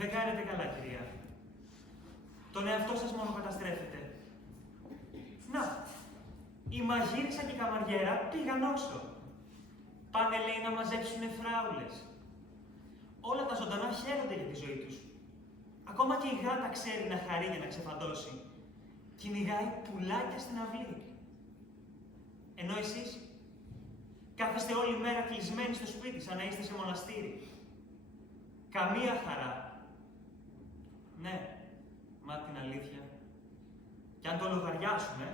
Δεν κάνετε καλά, κυρία. Τον εαυτό σας μόνο καταστρέφετε. Να, η μαγείρισα και η καμαριέρα πήγαν όξο. Πάνε, λέει, να μαζέψουνε φράουλες. Όλα τα ζωντανά χαίρονται για τη ζωή τους. Ακόμα και η γάτα ξέρει να χαρεί για να ξεφαντώσει. Κυνηγάει πουλάκια στην αυλή. Ενώ εσείς κάθεστε όλη μέρα κλεισμένοι στο σπίτι σαν να είστε σε μοναστήρι. Καμία χαρά. Ναι, μα την αλήθεια. Κι αν το λογαριάσουμε,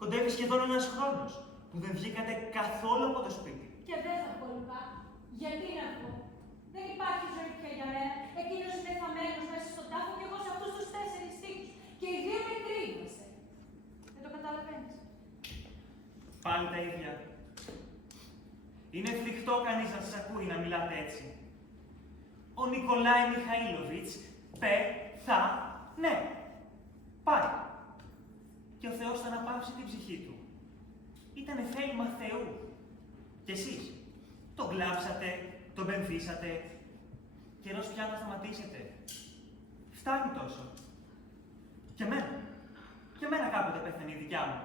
κοντεύει σχεδόν ένας χρόνος που δεν βγήκατε καθόλου από το σπίτι. Και δεν θα πω λοιπά. Γιατί να πω. Δεν υπάρχει ζωή πια για μένα. Εκείνος είναι θαμμένος μέσα στον τάφο και εγώ σε αυτούς τους 4 τοίχους. Και οι 2 μικροί είμαστε. Δεν το καταλαβαίνεις. Πάλι τα ίδια. Είναι φρικτό κανείς να σας ακούει να μιλάτε έτσι. Ο Νικολάη Μιχαήλοβιτς ναι, πάει. Και ο Θεός θα αναπαύσει την ψυχή του. Ήτανε θέλημα Θεού. Και εσείς τον κλάψατε, τον πενθήσατε. Καιρός πια να σταματήσετε. Φτάνει τόσο. Και εμένα κάποτε πέθανε η δικιά μου.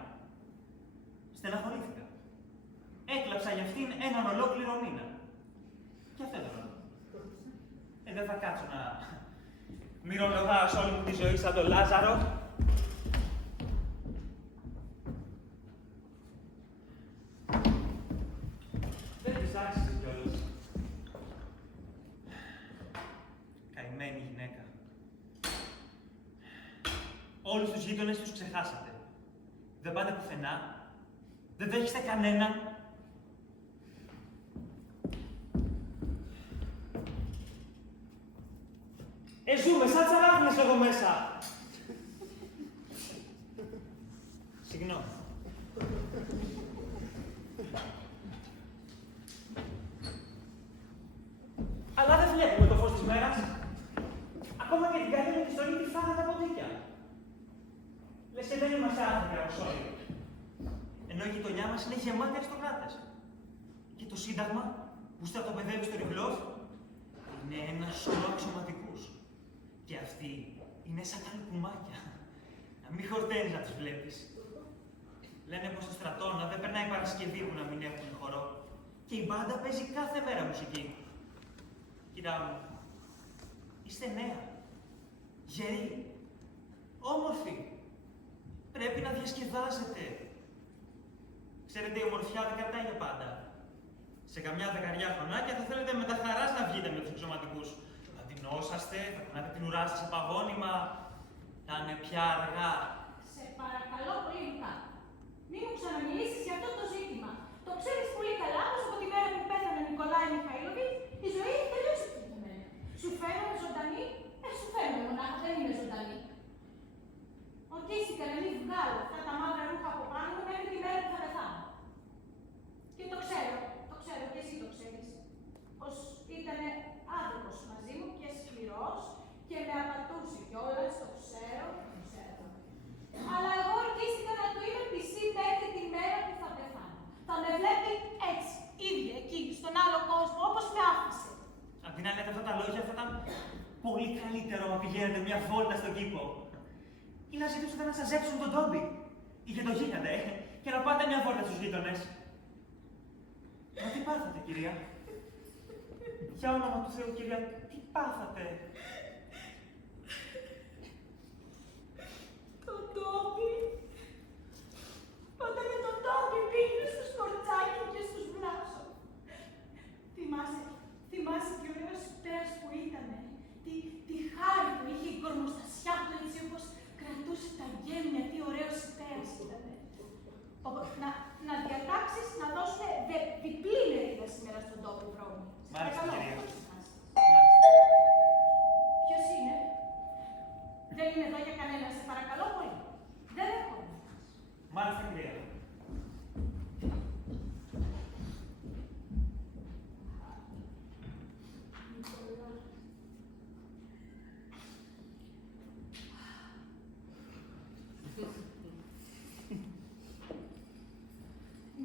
Στεναχωρήθηκα. Έκλαψα για αυτήν έναν ολόκληρο μήνα. Και αυτό το ρόλο. Δεν θα κάτσω να μυρολογάω σε όλη μου τη ζωή σαν τον Λάζαρο. Δεν της άξιζε κιόλας. Καημένη γυναίκα. Όλους τους γείτονες τους ξεχάσατε. Δεν πάτε πουθενά. Δεν δέχεστε κανέναν. Ζούμε σαν τσαράχνες εδώ μέσα. Συγγνώμη. Αλλά δεν βλέπουμε το φως της μέρας. Ακόμα και την καθήλια της στολή τη φάγατε από δίκια. Λες και δεν είμαστε άνθρωποι όπως όλοι. Ενώ η γειτονιά μας είναι γεμάτη αριστοκράτες. Και το Σύνταγμα που στρατοπεδεύει στο Ριβλόφ είναι ένα σωρό αξιωματικούς. Και αυτοί είναι σαν τα λουκουμάκια. Να μην χορταίνεις να τους βλέπεις. Λένε πως στο στρατόνα δεν περνάει Παρασκευή που να μην έχουν χορό. Και η μπάντα παίζει κάθε μέρα μουσική. Κοίτα μου, είστε νέα, γεροί, όμορφοι. Πρέπει να διασκεδάζετε. Ξέρετε, η ομορφιά δεν κρατάει για πάντα. Σε καμιά 10 χρονάκια θα θέλετε με τα χαράς να βγείτε με τους εξωματικούς. Θα τεινόσαστε, θα περνάτε την ουρά σας επαγώνυμα. Θα είναι πια αργά. Σε παρακαλώ πολύ, Λουκά. Μη μου ξαναμιλήσεις για αυτό το ζήτημα. Το ξέρεις πολύ καλά πως από τη μέρα που πέθανε ο Νικολάη Μιχαήλοβιτς, η ζωή έχει τελειώσει πια για μένα. Σου φαίνομαι ζωντανή, σου φαίνομαι μονάχα, δεν είμαι ζωντανή. Ορκίστηκα να μην βγάλω αυτά τα μαύρα ρούχα από πάνω μου μέχρι τη μέρα που θα πεθάνω. Και το ξέρω και εσύ το ξέρεις, πως ήταν άδικος μαζί μου και σκληρός και με απατούσε κιόλας, το ξέρω. Αλλά εγώ ορκίστηκα να του είμαι πιστή μέχρι τη μέρα που θα πεθάνω. Θα με βλέπει έτσι, ίδια εκεί, στον άλλο κόσμο, όπως με άφησε. Αντί να λέτε αυτά τα λόγια, θα ήταν πολύ καλύτερο να πηγαίνετε μια βόλτα στον κήπο. Ή να ζητήσετε να σας ζέψουν τον Τόμπι. Ή και το γίγαντα, και να πάτε μια βόλτα στους γείτονες. Μα τι πάθατε, κυρία? Για όνομα του Θεού, κυρία, τι πάθατε? Το Τόμπι. Πάντα με τον Τόμπι πήγαινε στο σκορτσάκι και στους Βλάσο. Θυμάσαι τι ωραίος υπέρας που ήτανε. Τι χάρη που είχε η κορμοστασιά του έτσι όπως κρατούσε τα γέμια, τι ωραίος υπέρας ήτανε. Να διατάξεις να δώσουμε διπλή μερίδα σήμερα στον Τόμπι, βρώμη. Μάλιστα, κυρία.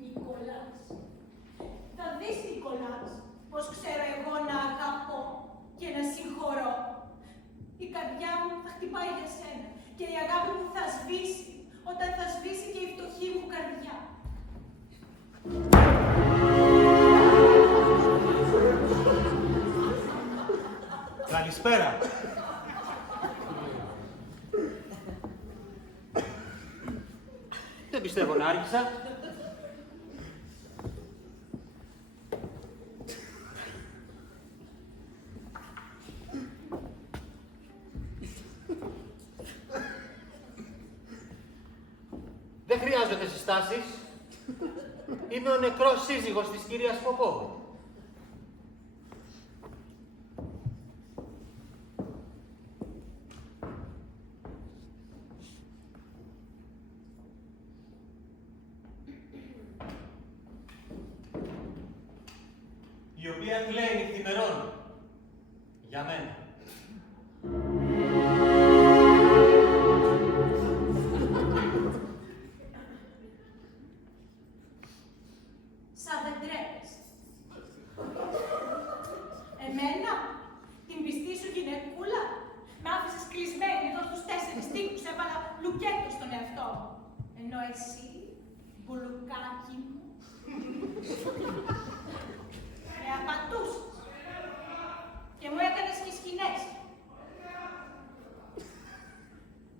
Νικολάς. Θα δεις, Νικολάς, πως ξέρω εγώ να αγαπώ και να συγχωρώ. Η καρδιά μου θα χτυπάει για σένα και η αγάπη μου θα σβήσει όταν θα σβήσει και η φτωχή μου καρδιά. Καλησπέρα. Δεν πιστεύω να άργησα. Δεν χρειάζονται συστάσεις. Είμαι ο νεκρός σύζυγος της κυρίας Ποπόβου. Η οποία κλαίει νυχθημερών. Για μένα. Σαν δεν τρέπεσαι. Εμένα, την πιστή σου γυναικούλα, με άφησες κλεισμένη εδώ στους 4 τοίχους, έβαλα λουκέτο στον εαυτό μου. Ενώ εσύ, μπουλουκάκι μου, με απατούσες και μου έκανες και σκηνές.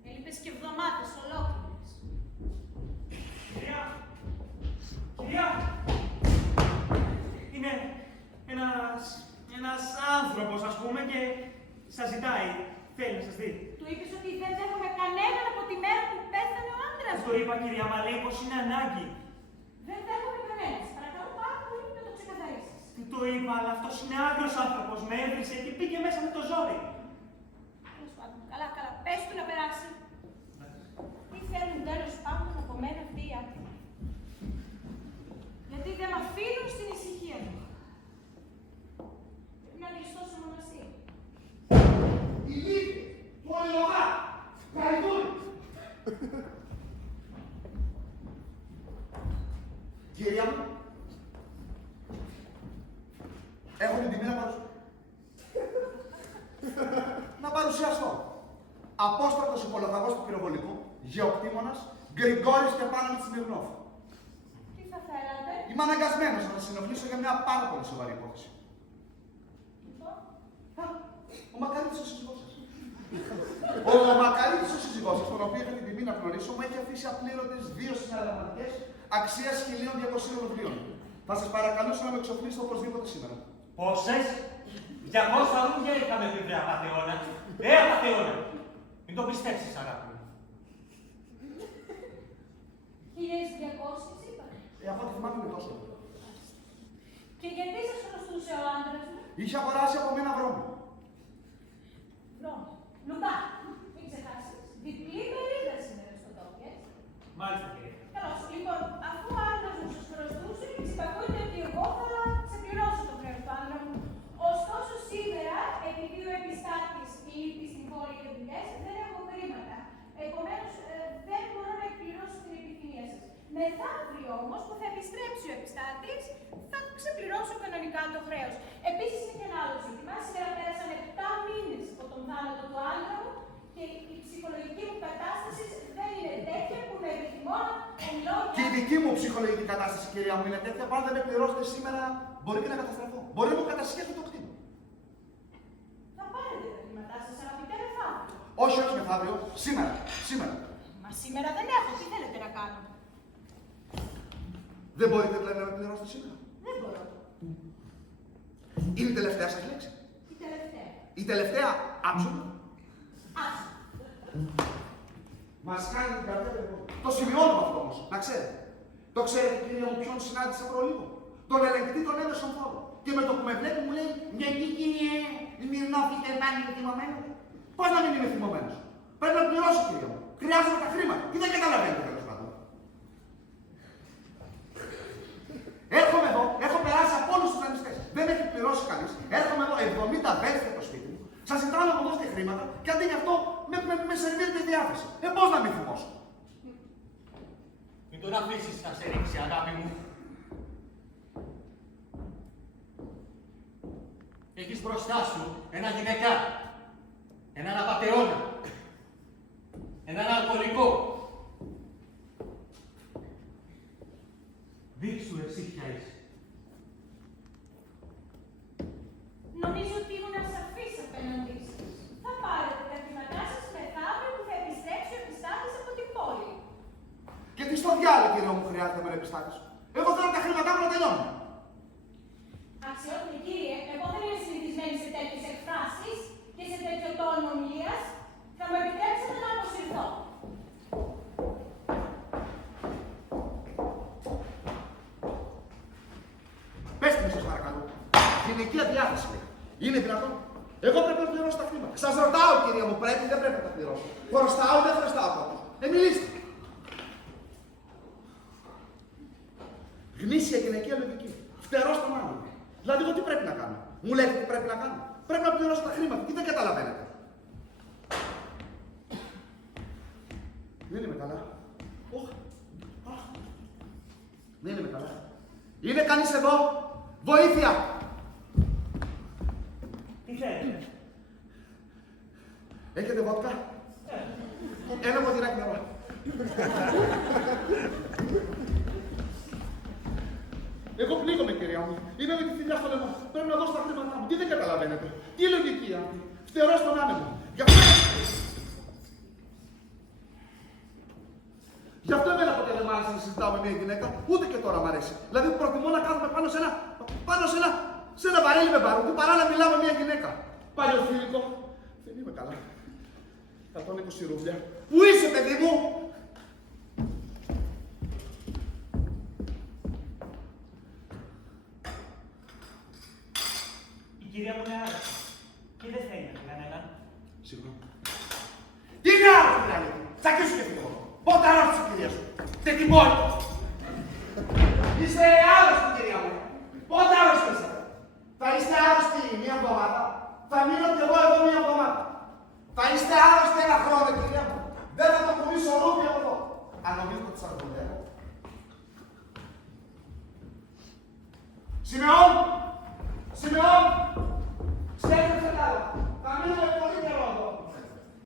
Έλειπες και εβδομάδες ολόκληρες. Κυρία, είναι ένας άνθρωπος, ας πούμε, και σας ζητάει. Θέλει να σας δει. Του είπες ότι δεν δέχομαι κανέναν από τη μέρα που πέθανε ο άντρας μου. Το είπα, κυρία, μα λέει πως είναι ανάγκη. Δεν δέχομαι κανέναν. Παρακαλώ πάρα πολύ να το ξεκαθαρίσεις. Τι το είπα, αλλά αυτός είναι άγριος άνθρωπος. Με έβρισε και πήγε μέσα με το ζόρι. Τέλος πάντων, καλά, πες του να περάσει. Τι θέλουν τέλος πάντων από μένα αυτοί οι άτομοι. Γιατί δεν με αφήνουν στην ησυχία μου. Πρέπει να διορθώσω μονασία. Ηλίκη, πολυλογά, καηδούρι. Κυρία μου, έχω την τιμή να παρουσιαστώ. Απόστρατος υπολογαγός του πυροβολικού, γεωκτήμονας, Γκριγκόρης Στεπάνοβιτς Σμυρνόφ. Τι θα θέλατε? Είμαι αναγκασμένος να σας συνοχλήσω για μια πάρα πολύ σοβαρή υπόθεση. Λοιπόν, Ο Μακαρίτης ο σύζυγός σας. Ο Μακαρίτης ο σύζυγός σας, τον οποίο είχα την τιμή να γνωρίσω, μου έχει αφήσει απλήρωτες 2 συναλλαγματικές αξίας 1.200 ρουβλίων. Θα σας παρακαλούσα να με εξοφλήσετε οπωσδήποτε σήμερα. Πόσες? 200 ρούμπια είχαμε πει, βρε απατεώνα. Απατεώνα. Μην το πιστέψεις, αγάπη μου. 1.200 είπατε. Από ό,τι θυμάμαι είναι τόσο. Και γιατί σας χρωστούσε ο άντρας μου? Είχε αγοράσει από μένα βρώμη. Βρώμη. Λουμπά. Μην ξεχάσεις. Διπλή μερίδα σήμερα στο τόπιο, έτσι. Μάλιστα, κύριε. Καλώς. Λοιπόν, αφού ο άντρας μου σας χρωστούσε, ξυπακούεται ότι εγώ θα ξεπληρώσω το χρέος του άντρα μου. Ωστόσο, σήμερα, επειδή ο επιστάτης λείπει στην πόλη για δουλειές, δεν έχω χρήματα. Επομένως, δεν μπορώ να εκπληρώσω την επιθυμία σας. Μεθαύριο όμως, που θα επιστρέψει ο επιστάτης, θα ξεπληρώσω κανονικά το χρέος. Επίσης, είναι και ένα άλλο ζήτημα. Σήμερα πέρασαν 7 μήνες από τον θάνατο του άντρα μου και η ψυχολογική μου κατάσταση δεν είναι τέτοια που με επιθυμώ να μιλώ για... Και η δική μου ψυχολογική κατάσταση, κυρία μου, είναι τέτοια που αν δεν με πληρώσετε σήμερα, μπορεί και να καταστραφώ. Μπορεί να μου κατασχέσετε το κτήμα. Θα πάρετε τα χρήματά σας, αγαπητέ, μεθαύριο. Όχι, όχι μεθαύριο. Σήμερα. Σήμερα. Μα σήμερα δεν έχω. Τι θέλετε να κάνω? Δεν μπορείτε δηλαδή να με πληρώσετε σήμερα. Δεν μπορώ. Είναι η τελευταία σας λέξη. Η τελευταία. Η τελευταία άψογα. Άσε. Μας κάνει την καρδιά του. Το σημειώνουμε αυτό όμως, να ξέρετε. Το ξέρετε, κυρία μου, ποιον συνάντησα προλίγο. Τον ελεγκτή των έμεσων φόρων. Και με το που με βλέπει μου λέει, γιατί κύριε Σμυρνόφ είστε πάλι θυμωμένος. Πώς να μην είμαι θυμωμένος? Πρέπει να πληρώσω, κυρία μου. Χρειάζομαι τα χρήματα. Τι δεν καταλαβαίνετε τέλος πάντων. Έρχομαι εδώ, έχω περάσει από όλους τους δανειστές. Δεν έχει πληρώσει κανείς. Έρχομαι εδώ 70 βέλτια το σπίτι μου. Σας ζητάω να μου δώσετε χρήματα και αντί γι' αυτό με σερβίρετε διάθεση. Πώς να μην θυμώσω? τον αφήσεις να σε ρίξει, αγάπη μου. Έχεις μπροστά σου ένα γυναικά, έναν απατεώνα, έναν αλκοολικό. Δείξου εσύ ποια είσαι. Νομίζω ότι ήμουν ασαφής απέναντί σας. Θα πάρετε τα χρήματά σας μεθαύριο που θα επιστρέψει ο επιστάτης από την πόλη. Και τι στο διάλογο, κύριε μου, χρειάζεται με επιστάτης. Εγώ θέλω τα χρήματά μου να τελειώνουν. Αξιότιμη κύριε, εγώ δεν είμαι συνηθισμένη σε τέτοιες εκφράσεις και σε τέτοιο τόνο ομιλίας. Θα μου επιτρέψετε να αποσυρθώ. Πέστε με, σας παρακαλώ. Γυναικεία διάθεση. Είναι δυνατόν? Εγώ πρέπει να πληρώσω τα χρήματα. Σας ρωτάω, κυρία μου, πρέπει ή δεν πρέπει να τα πληρώσω. Χρωστάω ή δεν χρωστάω πρώτος. Μιλήστε. Γνήσια γυναικεία λογική. Φτερό στον άλλο. Δηλαδή, εγώ τι πρέπει να κάνω? Μου λέτε τι πρέπει να κάνω? Πρέπει να πληρώσω τα χρήματα. Τι δεν καταλαβαίνετε? Δεν είμαι καλά. Δεν είμαι καλά. Είναι κανείς εδώ? Βοήθεια! Τι θέλετε? Έχετε βότκα? Ένα ποτηράκι νερό. Εγώ πνίγομαι, κυρία μου. Είμαι με τη θηλιά στο λαιμό. Πρέπει να δώσω τα χρήματά μου. Τι δεν καταλαβαίνετε? Τι λογική αυτή? Φτερώ στον άνεμο. Γι' αυτό εμένα ποτέ δεν μ' άρεσε να συζητάω με μια γυναίκα, ούτε και τώρα μ' αρέσει. Δηλαδή προτιμώ να κάθομαι σε ένα βαρέλι με μπαρούτι παρά να μιλάω με μια γυναίκα. Παλιοφίλικο. Δεν είμαι καλά. 120 ρούβλια. Πού είσαι, παιδί μου? Η κυρία μου είναι άρρωστη και δεν θέλει να πει κανέναν. Συγγνώμη. Τι είναι άρρωστη, δηλαδή? Τσακίσου και φύγω. Πότε άρρωστη η κυρία σου? Δεν την πόλη. Είστε άρρωστοι, κυρία μου. Πότε άρρωστοι είστε? Θα είστε άρρωστοι μία εβδομάδα. Θα μείνω κι εγώ εδώ μία εβδομάδα. Θα είστε άρρωστοι ένα χρόνο, κυρία μου. Δεν θα το κουμπίσω ρούχι από εδώ. Αν νομίζετε ότι σας δουλεύω. Σιμεών! Σιμεών! Σκέφτεσαι καλά. Θα μείνω